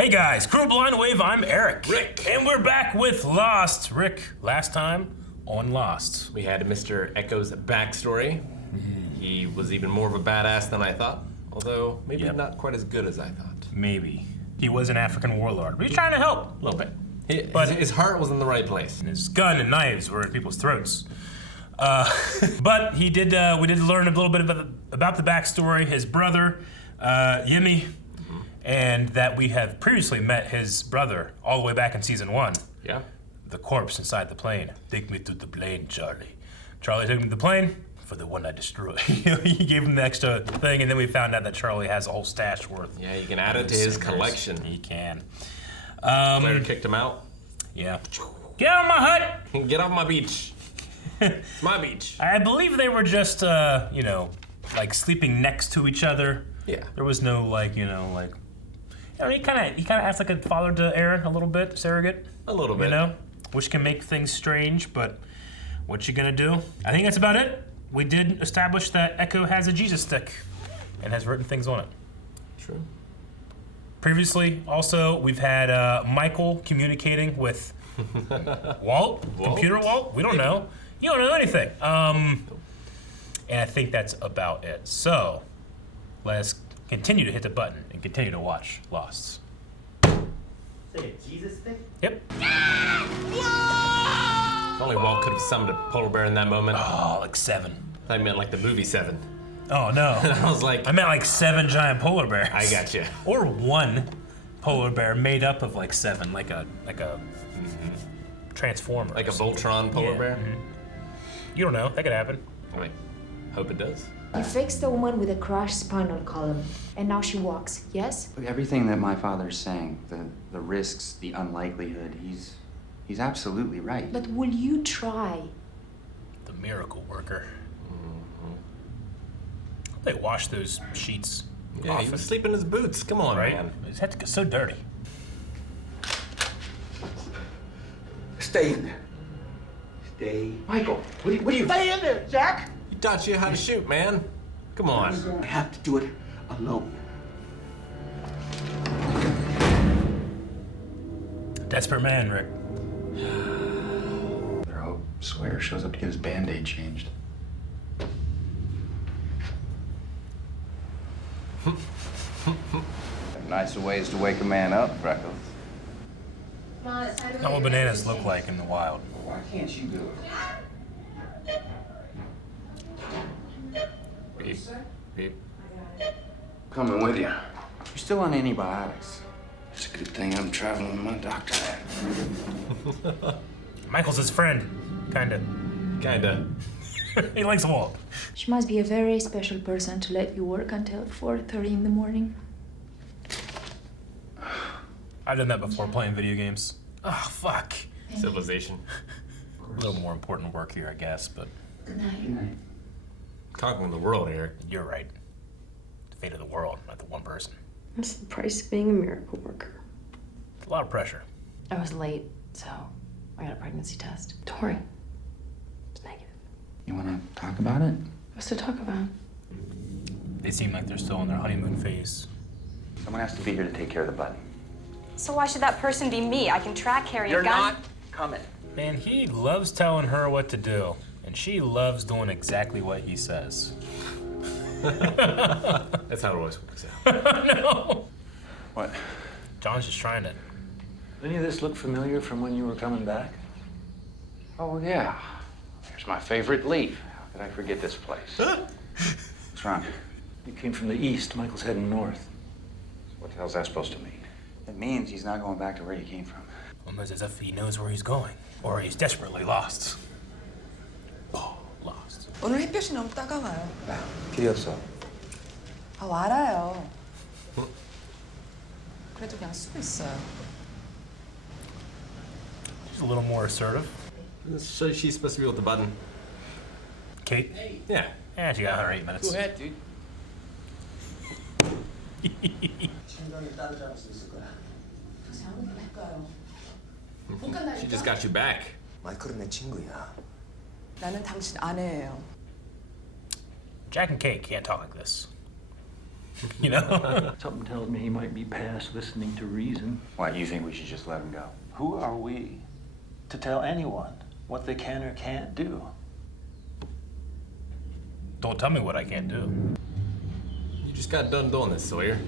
Hey guys, Crew Blind Wave, I'm Eric. Rick. And we're back with Lost. Rick, last time on Lost. We had Mr. Echo's backstory. He was even more of a badass than I thought, although maybe not quite as good as I thought. Maybe. He was an African warlord, but he's trying to help a little bit. But his heart was in the right place. And his gun and knives were at people's throats. But he did. We did learn a little bit about the backstory. His brother, Yemi, and that we have previously met his brother all the way back in season 1. Yeah. The corpse inside the plane. Take me to the plane, Charlie. Charlie took me to the plane for the one I destroyed. He gave him the extra thing, and then we found out that Charlie has a whole stash worth. Yeah, you can add it to his collection. He can. Claire kicked him out. Yeah. Get out of my hut! Get off my beach. It's my beach. I believe they were just, like sleeping next to each other. Yeah. There was no he kind of acts like a father to Aaron a little bit, surrogate. A little bit. You know, which can make things strange, but what you gonna do? I think that's about it. We did establish that Echo has a Jesus stick and has written things on it. True. Previously, also, we've had Michael communicating with Walt? Computer Walt? We don't know. You don't know anything. And I think that's about it. So, let's continue to hit the button and continue to watch Lost. Say a Jesus thing? Yep. If only Walt could have summoned a polar bear in that moment. Oh, like 7. I meant like the movie 7. Oh, no. I was like... I meant like 7 giant polar bears. I gotcha. Or 1 polar bear made up of like 7, like a transformer. Like a Voltron polar bear? You don't know. That could happen. I mean, hope it does. You fixed the woman with a crushed spinal column, and now she walks, yes? Look, everything that my father's saying, the risks, the unlikelihood, he's absolutely right. But will you try? The miracle worker. They wash those sheets Yeah, often. he was sleeping in his boots. Come on, Right? man. His head's so dirty. Stay in there. Stay. Michael, what are you? Stay in there, Jack! He taught you how to shoot, man. Come on. I have to do it alone. Desperate man, Rick. I hope Sawyer shows up to get his Band-Aid changed. Nicer ways to wake a man up, Freckles. Not what bananas look like in the wild. Why can't you do it? Beep. Beep. Coming with you. You're still on antibiotics. It's a good thing I'm traveling with my doctor. Michael's his friend. Kinda. He likes Walt. She must be a very special person to let you work until 4:30 in the morning. I've done that before playing video games. Oh, fuck. Civilization. A little more important work here, I guess, but Good night. Conquering the world, Eric. you're right. The fate of the world, not the one person. That's the price of being a miracle worker. It's a lot of pressure. I was late, so I got a pregnancy test. Don't worry. It's negative. You want to talk about it? What's to talk about? They seem like they're still in their honeymoon phase. Someone has to be here to take care of the button. So why should that person be me? I can track, carry a You're gun. not coming. Man, he loves telling her what to do, and she loves doing exactly what he says. That's how it always works out. No. What? John's just trying to. Any of this look familiar from when you were coming back? Oh, yeah. Here's my favorite leaf. How could I forget this place? What's wrong? You came from the east. Michael's heading north. What the hell's that supposed to mean? It means he's not going back to where he came from. Almost as if he knows where he's going, or he's desperately lost. Oh, lost. 오늘 햇볕이 너무 따가워요. 길이 없어. 알아요. 그래도 그냥 쓰고 있어요. She's a little more assertive. So she's supposed to be with the button. Kate? Yeah. Yeah, she got her 8 minutes. Go ahead, dude. She just got you back. 마이클은 내 친구야. 나는 당신 아내예요. Jack and Kate can't talk like this. You know? Something tells me he might be past listening to reason. Why, you think we should just let him go? Who are we to tell anyone what they can or can't do? Don't tell me what I can't do. You just got done doing this, Sawyer.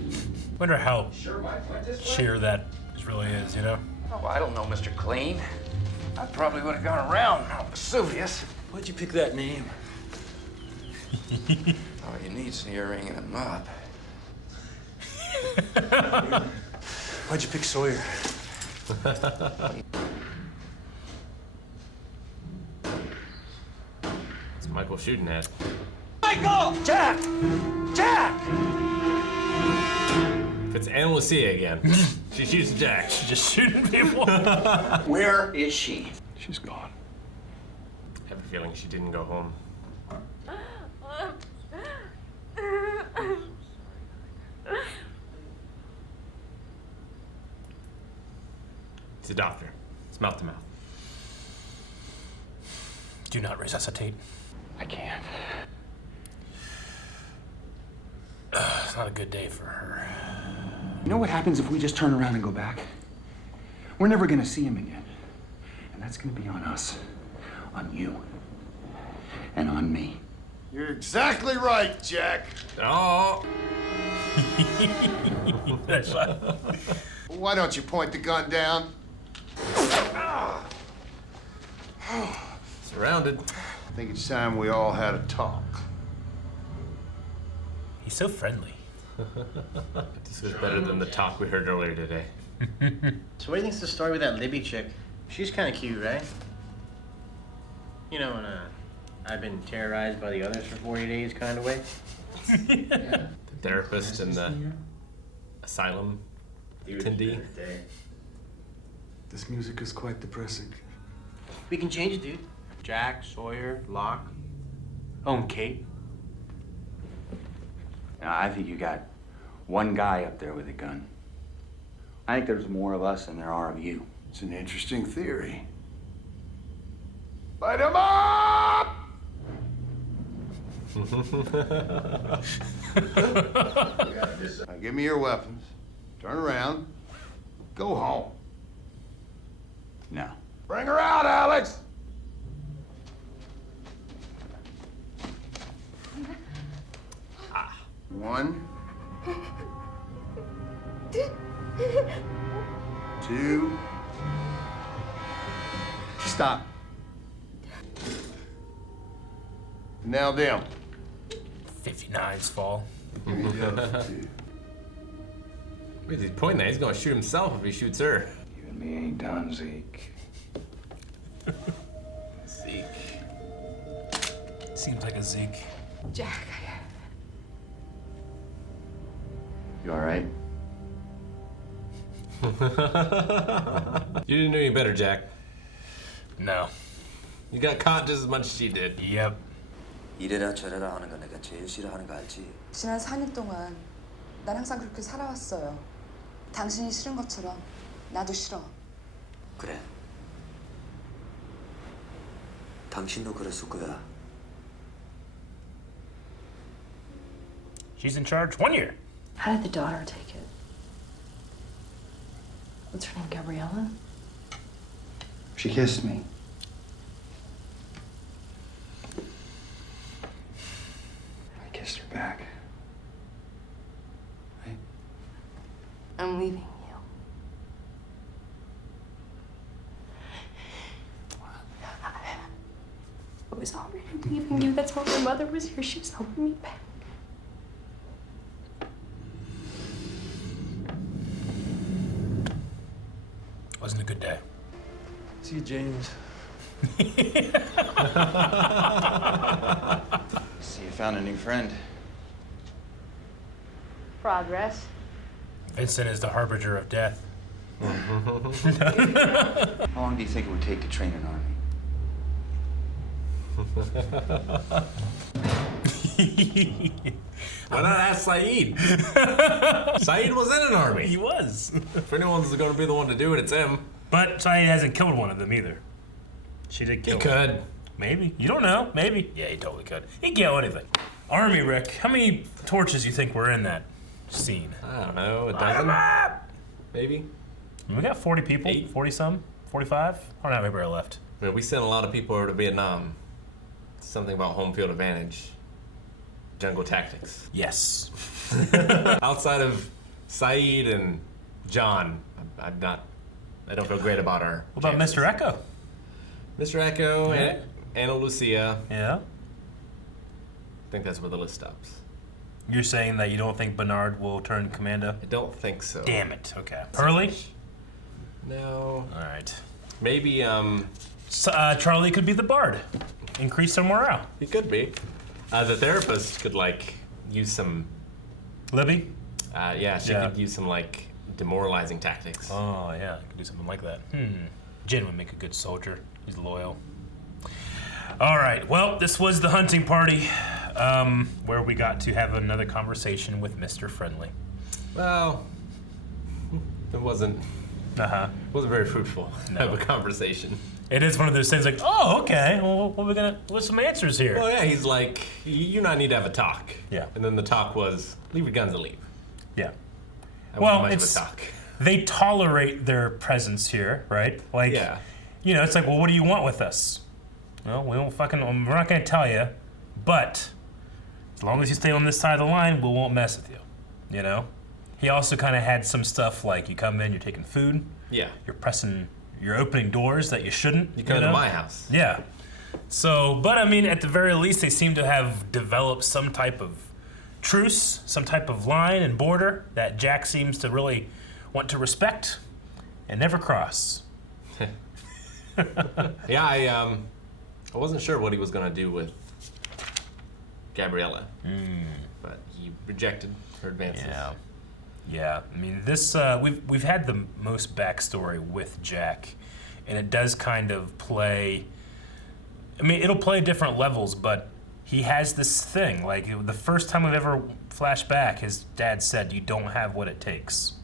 Wonder how sheer that really is, you know? Oh, I don't know, Mr. Clean. I probably would have gone around Mount Vesuvius. Why'd you pick that name? All you need is an earring and a mop. Why'd you pick Sawyer? It's Michael shooting at. Michael! Jack! Jack! If it's Anna Lucia again, she shoots Jack. She's just shooting people. Where is she? She's gone. I have a feeling she didn't go home. It's a doctor. It's mouth to mouth. Do not resuscitate. I can't. It's not a good day for her. You know what happens if we just turn around and go back? We're never gonna see him again. And that's gonna be on us. On you. And on me. You're exactly right, Jack. Oh! Why don't you point the gun down? Surrounded. I think it's time we all had a talk. He's so friendly. This was better than the talk we heard earlier today. So what do you think's the story with that Libby chick? She's kind of cute, right? You know, in a I've been terrorized by the others for 40 days kind of way. The therapist in the asylum attendee. This music is quite depressing. We can change it, dude. Jack, Sawyer, Locke. Oh, and Kate. Now, I think you got one guy up there with a gun. I think there's more of us than there are of you. It's an interesting theory. Light 'em up! Now give me your weapons. Turn around. Go home. No. Bring her out, Alex! One. 2. Stop. Now them. 59's fall. Wait, he's pointing at. He's gonna shoot himself if he shoots her. You and me ain't done, Zeke. Zeke. Seems like a Zeke. Jack. You all right? You didn't know any better, Jack. No. You got caught just as much as she did. Yep. 이래라 저래라 하는 거 내가 제일 싫어하는 거 알지? 지난 4년 동안 난 항상 그렇게 살아왔어요. 당신이 싫은 것처럼 나도 싫어. 그래. 당신도 그랬을 거야. She's in charge 1 year. How did the daughter take it? What's her name, Gabriella? She kissed me. I kissed her back. I'm leaving you. I was already leaving you. That's why my mother was here. She was helping me back. Wasn't a good day. See you, James. See, you found a new friend. Progress. Vincent is the harbinger of death. How long do you think it would take to train an army? Why not ask Saeed? Saeed was in an army. He was. If anyone's gonna be the one to do it, it's him. But Saeed hasn't killed one of them either. She did kill He one. could. Maybe. You don't know. Maybe. Yeah, he totally could. He'd kill anything. Army Rick, how many torches you think were in that scene? I don't know, a dozen? Maybe? We got 40 people, 8? 40 some, 45? I don't know how many are left. I mean, we sent a lot of people over to Vietnam. Something about home field advantage. Jungle tactics. Yes. Outside of Saeed and John, I don't feel great about our What about chances. Mr. Echo? Mr. Echo, Yeah. Anna Lucia. Yeah. I think that's where the list stops. You're saying that you don't think Bernard will turn commando? I don't think so. Damn it. Okay. Hurley? No. All right. Maybe, Charlie could be the bard. Increase some morale. he could be. The therapist could, like, use some... Libby? Yeah, she could use some, like, demoralizing tactics. Oh, yeah. Could do something like that. Jin would make a good soldier. He's loyal. All right. Well, this was the hunting party where we got to have another conversation with Mr. Friendly. Well, it wasn't very fruitful of a conversation. It is one of those things like, oh, okay. Well, what's some answers here? Well, yeah, he's like, you and I need to have a talk. Yeah. And then the talk was, leave your guns and leave. Yeah. That Well, wasn't much it's of a talk. they tolerate their presence here, right? Like, Yeah. you know, it's like, well, what do you want with us? Well, we don't we're not gonna tell you, but as long as you stay on this side of the line, we won't mess with you. You know. He also kind of had some stuff like you come in, you're taking food. Yeah. You're opening doors that you shouldn't. You come know? to my house. Yeah. So, but I mean, at the very least, they seem to have developed some type of truce, some type of line and border that Jack seems to really want to respect and never cross. Yeah, I wasn't sure what he was gonna do with Gabriella, but he rejected her advances. Yeah. Yeah, I mean, this we've had the most backstory with Jack, and it does kind of play. I mean, it'll play different levels, but he has this thing. Like the first time we've ever flashed back, his dad said, "You don't have what it takes.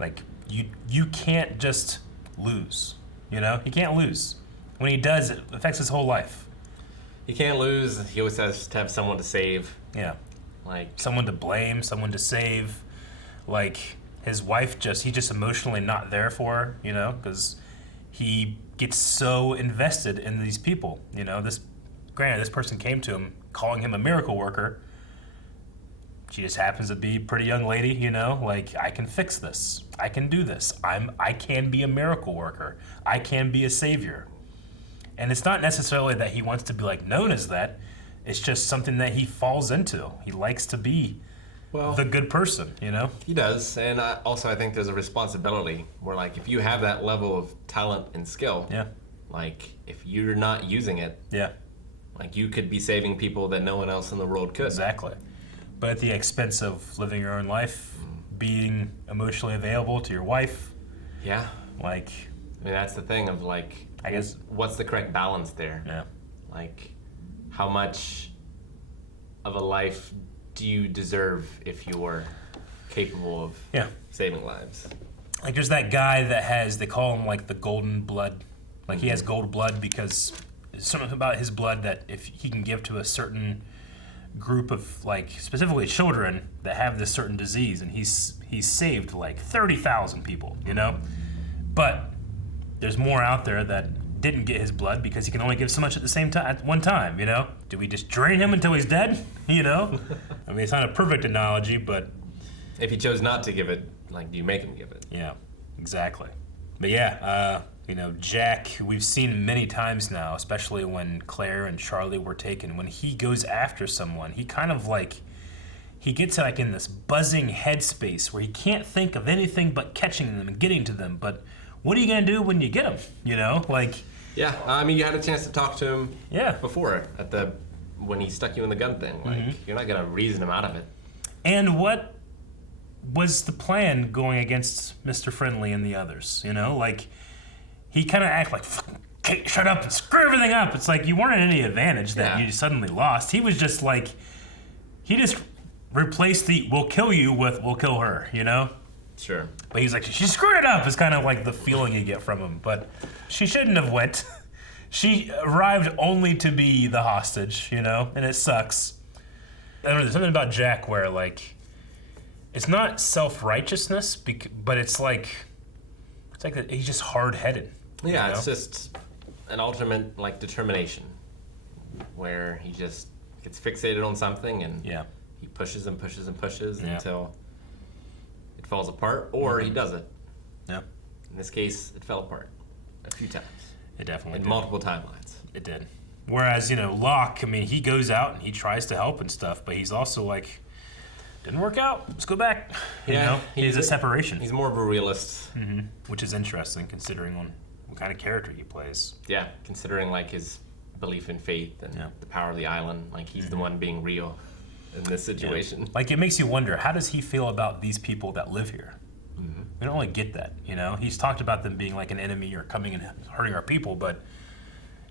Like you can't just lose. You know, he can't lose. When he does, it affects his whole life. He can't lose. He always has to have someone to save. Yeah, like someone to blame, someone to save." Like his wife, he's just emotionally not there for her, you know, because he gets so invested in these people. You know, this person came to him calling him a miracle worker. She just happens to be a pretty young lady, you know, like I can fix this, I can do this, I can be a miracle worker, I can be a savior. And it's not necessarily that he wants to be like known as that. It's just something that he falls into. He likes to be. Well, the good person, you know? He does, and I think there's a responsibility where, like, if you have that level of talent and skill, like, if you're not using it, like, you could be saving people that no one else in the world could. Exactly. But at the expense of living your own life, being emotionally available to your wife. Yeah. Like, I mean, that's the thing of, like, I guess, what's the correct balance there? Yeah. Like, how much of a life do you deserve if you're capable of saving lives? Like there's that guy that they call him like the golden blood. Like he has gold blood because there's something about his blood that if he can give to a certain group of like specifically children that have this certain disease, and he's saved like 30,000 people, you know? But there's more out there that didn't get his blood because he can only give so much at the same time at one time, you know? Do we just drain him until he's dead? You know? I mean, it's not a perfect analogy, but if he chose not to give it, like, do you make him give it? Yeah, exactly. But yeah, you know, Jack, we've seen many times now, especially when Claire and Charlie were taken, when he goes after someone, he kind of like, he gets like in this buzzing headspace where he can't think of anything but catching them and getting to them. But what are you gonna do when you get them? You know, like. Yeah, I mean, you had a chance to talk to him. Yeah. Before when he stuck you in the gun thing. Like, you're not gonna reason him out of it. And what was the plan going against Mr. Friendly and the others? You know, like he kind of acted like, okay, shut up and screw everything up. It's like you weren't at any advantage that you suddenly lost. He was just like, he just replaced the "we'll kill you" with "we'll kill her," you know? Sure. But he's like, she screwed it up. It's kind of like the feeling you get from him. But she shouldn't have went. She arrived only to be the hostage, you know? And it sucks. I don't know, there's something about Jack where like, it's not self-righteousness, but it's like he's just hard-headed. Yeah, you know? it's just an ultimate like determination, where he just gets fixated on something and he pushes and pushes and pushes until it falls apart, or he does it. Yeah. In this case, it fell apart a few times. It definitely in did. multiple timelines. It did. Whereas, you know, Locke, I mean, he goes out and he tries to help and stuff, but he's also like, didn't work out, let's go back. You know, he's a separation. He's more of a realist. Mm-hmm. Which is interesting considering what kind of character he plays. Yeah, considering like his belief in faith and the power of the island, like he's the one being real in this situation. Yeah. Like it makes you wonder, how does he feel about these people that live here? Mm-hmm. We don't really get that, you know? He's talked about them being like an enemy or coming and hurting our people, but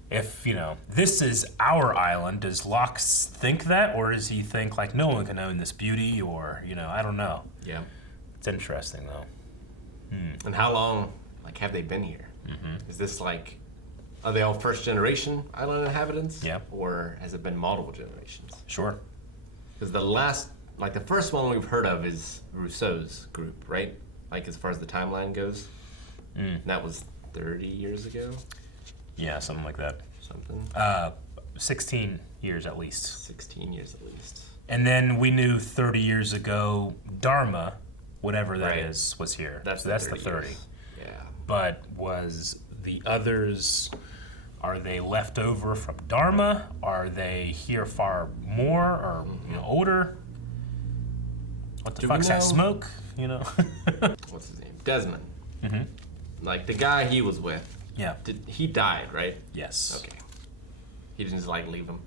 if, you know, this is our island, does Locke think that? Or does he think like no one can own this beauty, or, you know, I don't know. Yeah. It's interesting though. And how long, like, have they been here? Mm-hmm. Is this like, are they all first generation island inhabitants? Yeah. Or has it been multiple generations? Sure. Because the first one we've heard of is Rousseau's group, right? Like as far as the timeline goes. And that was 30 years ago? Yeah, something like that. 16 years at least. 16 years at least. And then we knew 30 years ago, Dharma, whatever that is, was here. That's so the that's 30 the 30. years. Yeah. But was the others, are they left over from Dharma? Are they here far more or you know, older? What the fuck's that smoke? You know? What's his name? Desmond. Mm-hmm. Like the guy he was with. Yeah. He died, right? Yes. Okay. He didn't just like leave him.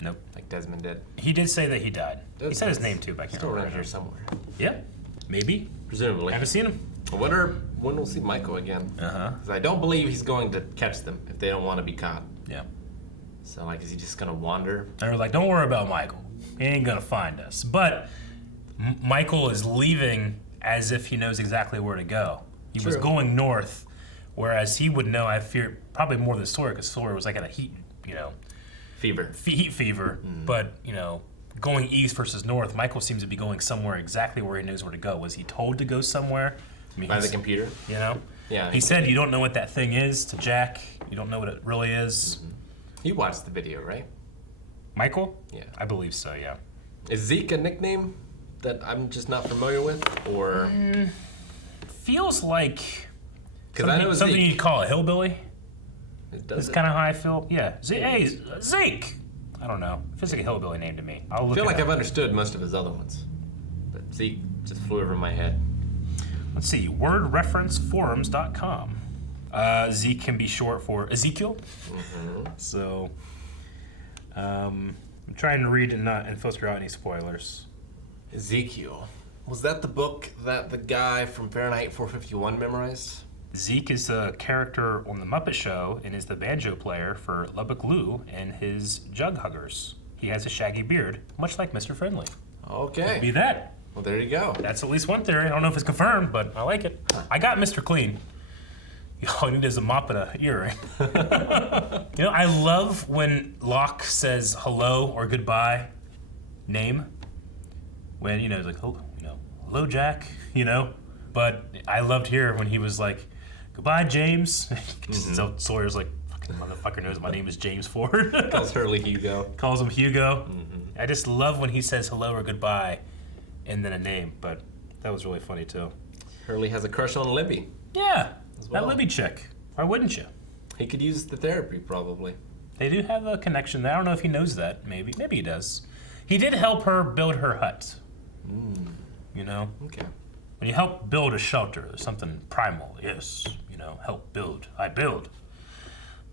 Nope. Like Desmond did. He did say that he died. He said his name too, but I can't still remember. around here somewhere. Yeah, maybe. Presumably. I haven't seen him. I wonder when we'll see Michael again. Uh-huh. Because I don't believe he's going to catch them if they don't want to be caught. Yeah. So like, is he just gonna wander? They were like, don't worry about Michael. He ain't gonna find us. But Michael is leaving as if he knows exactly where to go. He was going north, whereas he would know, I fear, probably more than Sawyer, because Sawyer was like at a heat, you know. Fever. Heat fever. But, you know, going east versus north, Michael seems to be going somewhere exactly where he knows where to go. Was he told to go somewhere? I mean, By the computer? You know? Yeah. He said you don't know what that thing is to Jack. You don't know what it really is. He watched the video, right? Michael? Yeah. I believe so, yeah. Is Zeke a nickname that I'm just not familiar with, or? Feels like Because I know something Zeke. you'd call a hillbilly. Does It's kind of how I feel. Yeah. Hey, Zeke! I don't know. It feels like a hillbilly name to me. I'll I look feel it like up. I've understood most of his other ones, but Zeke just flew over my head. Let's see. Wordreferenceforums.com. Zeke can be short for Ezekiel. So, I'm trying to read and filter out any spoilers. Ezekiel. Was that the book that the guy from Fahrenheit 451 memorized? Zeke is a character on The Muppet Show and is the banjo player for Lubbock Lou and his Jug Huggers. He has a shaggy beard, much like Mr. Friendly. Okay. Could be that. Well, there you go. That's at least one theory. I don't know if it's confirmed, but I like it. I got Mr. Clean. All you need is a mop and a earring. You know, I love when Locke says hello or goodbye, name. When, you know, he's like, oh, you know, hello, Jack, you know. But I loved here when he was like, goodbye, James. So Sawyer's like, fucking motherfucker knows my name is James Ford. Calls Hurley Hugo. Calls him Hugo. I just love when he says hello or goodbye and then a name, but that was really funny too. Hurley has a crush on Libby. Yeah, well. that Libby chick. Why wouldn't you? He could use the therapy, probably. They do have a connection there. I don't know if he knows that. Maybe he does. He did help her build her hut. You know? Okay. When you help build a shelter, there's something primal. Yes, you know, help build. I build.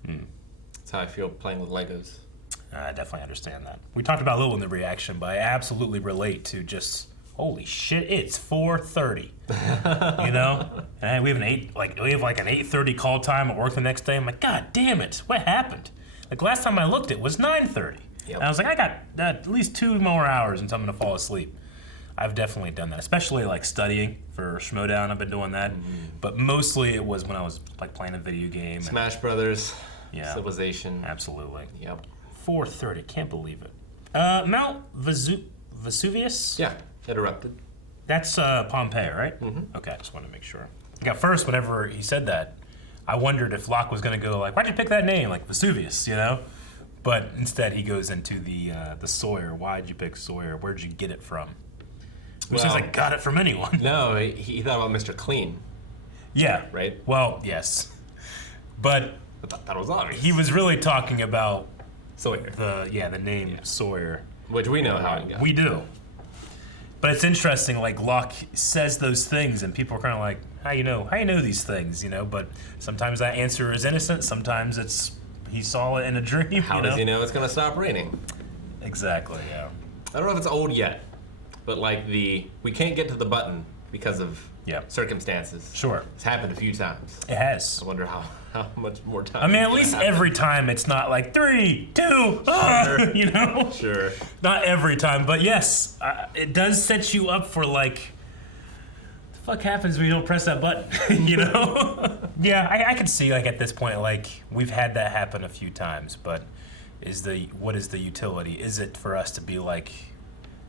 That's how I feel playing with Legos. I definitely understand that. We talked about a little in the reaction, but I absolutely relate to just, holy shit, it's 4:30. You know? And we have an 8:30 call time at work the next day. I'm like, God damn it, what happened? Like last time I looked, it was 9:30. Yep. And I was like, I got at least 2 more hours until I'm gonna fall asleep. I've definitely done that, especially like studying for Schmodown. I've been doing that, but mostly it was when I was like playing a video game. Smash Brothers. Yeah. Civilization. Absolutely. Yep. 4:30. Can't believe it. Mount Vesuvius? Yeah, it erupted. That's Pompeii, right? Mm-hmm. Okay, I just wanted to make sure. Like at first, whenever he said that, I wondered if Locke was going to go like, why'd you pick that name? Like Vesuvius, you know? But instead he goes into the Sawyer. Why'd you pick Sawyer? Where'd you get it from? Which says like, got it from anyone. No, he thought about Mr. Clean. Yeah. Right? Well, yes. But I thought that was obvious. He was really talking about Sawyer. The name Sawyer. Which we know how it got. We do. But it's interesting, like Locke says those things and people are kind of like, how you know these things, you know? But sometimes that answer is innocent, sometimes it's he saw it in a dream. How does he know it's gonna stop raining? Exactly, yeah. I don't know if it's old yet, but like we can't get to the button because of circumstances. Sure. It's happened a few times. It has. I wonder how much more time. I mean, at least every time it's not like 3, 2, you know? Sure. Not every time, but yes, it does set you up for like, the fuck happens when you don't press that button, you know? Yeah, I could see like at this point, like we've had that happen a few times, but what is the utility? Is it for us to be like,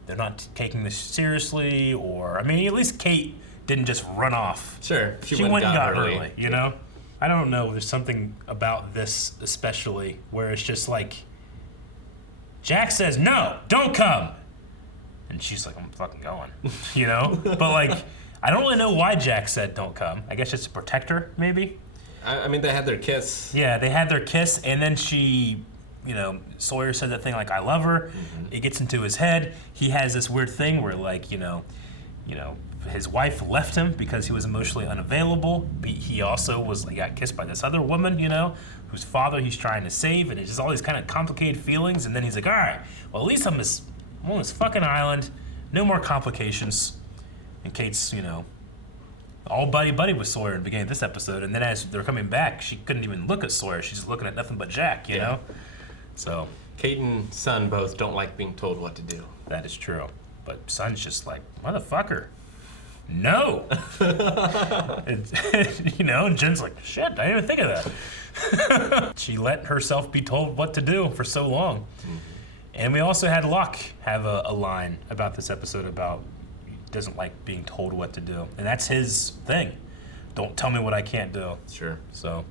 they're not taking this seriously, or, I mean, at least Kate didn't just run off. Sure, she went and got early, you know? I don't know, there's something about this especially where it's just like, Jack says, no, don't come. And she's like, I'm fucking going, you know? But like, I don't really know why Jack said don't come. I guess just to protect her, maybe? I mean, they had their kiss. Yeah, they had their kiss, and then she, you know, Sawyer said that thing like, I love her. Mm-hmm. It gets into his head. He has this weird thing where like, you know, his wife left him because he was emotionally unavailable. He also got kissed by this other woman, you know, whose father he's trying to save, and it's just all these kind of complicated feelings. And then he's like, all right, well, at least I'm on this fucking island, no more complications. And Kate's, you know, all buddy with Sawyer in the beginning of this episode, and then as they're coming back, she couldn't even look at Sawyer. She's looking at nothing but Jack, you know? So Kate and Son both don't like being told what to do. That is true. But Son's just like, motherfucker. No. You know, and Jen's like, shit, I didn't even think of that. She let herself be told what to do for so long. Mm-hmm. And we also had Locke have a line about this episode about he doesn't like being told what to do. And that's his thing. Don't tell me what I can't do. Sure. So,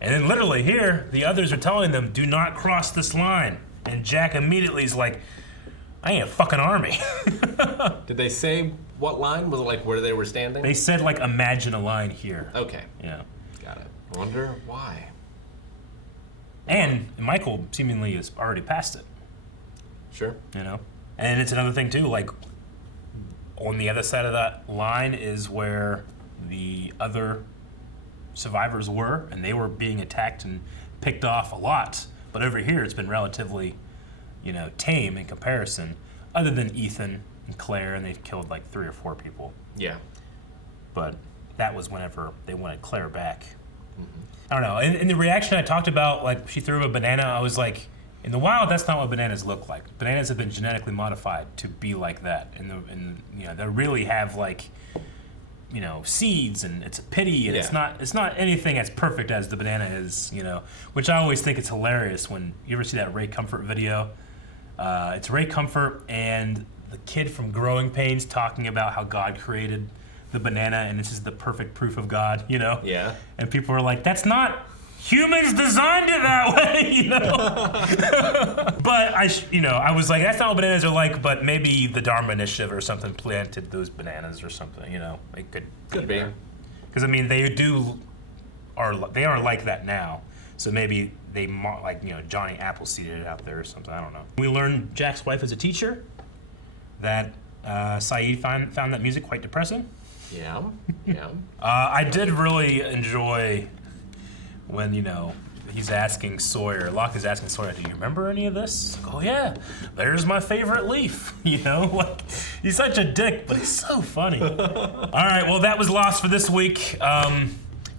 and then literally here, the others are telling them, do not cross this line. And Jack immediately is like, I ain't a fucking army. Did they say what line? Was it like where they were standing? They said like, imagine a line here. Okay. Yeah. Got it. I wonder why. And Michael seemingly has already passed it. Sure. You know? And it's another thing too, like on the other side of that line is where the other survivors were, and they were being attacked and picked off a lot. But over here, it's been relatively, you know, tame in comparison, other than Ethan and Claire, and they've killed like 3 or 4 people. Yeah. But that was whenever they wanted Claire back. Mm-hmm. I don't know. In the reaction I talked about, like she threw a banana, I was like, in the wild, that's not what bananas look like. Bananas have been genetically modified to be like that, and you know, they really have like, you know, seeds, and it's a pity, and it's not anything as perfect as the banana is, you know. Which I always think it's hilarious when you ever see that Ray Comfort video. It's Ray Comfort and the kid from Growing Pains talking about how God created the banana, and this is the perfect proof of God, you know. Yeah. And people are like, that's not. Humans designed it that way, you know. But I was like, that's not what bananas are like. But maybe the Dharma Initiative or something planted those bananas or something. You know, it could be. Because I mean, they are like that now. So maybe they like, you know, Johnny Appleseed it out there or something. I don't know. We learned Jack's wife is a teacher. That Saeed found that music quite depressing. Yeah. Yeah. I did really enjoy. When, you know, he's asking Sawyer, Locke is asking Sawyer, do you remember any of this? Like, oh yeah, there's my favorite leaf, you know? Like, he's such a dick, but he's so funny. All right, well, that was Lost for this week.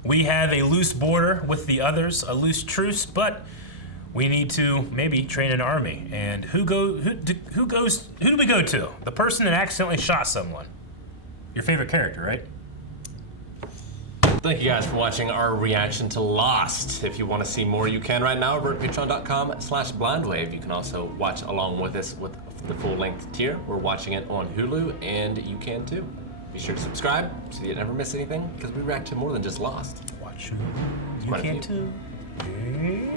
We have a loose border with the others, a loose truce, but we need to maybe train an army. And who do we go to? The person that accidentally shot someone. Your favorite character, right? Thank you guys for watching our reaction to Lost. If you want to see more, you can right now over at patreon.com/blindwave. You can also watch along with us with the full-length tier. We're watching it on Hulu, and you can too. Be sure to subscribe so you never miss anything, because we react to more than just Lost. Watch Hulu. You can too. Yeah.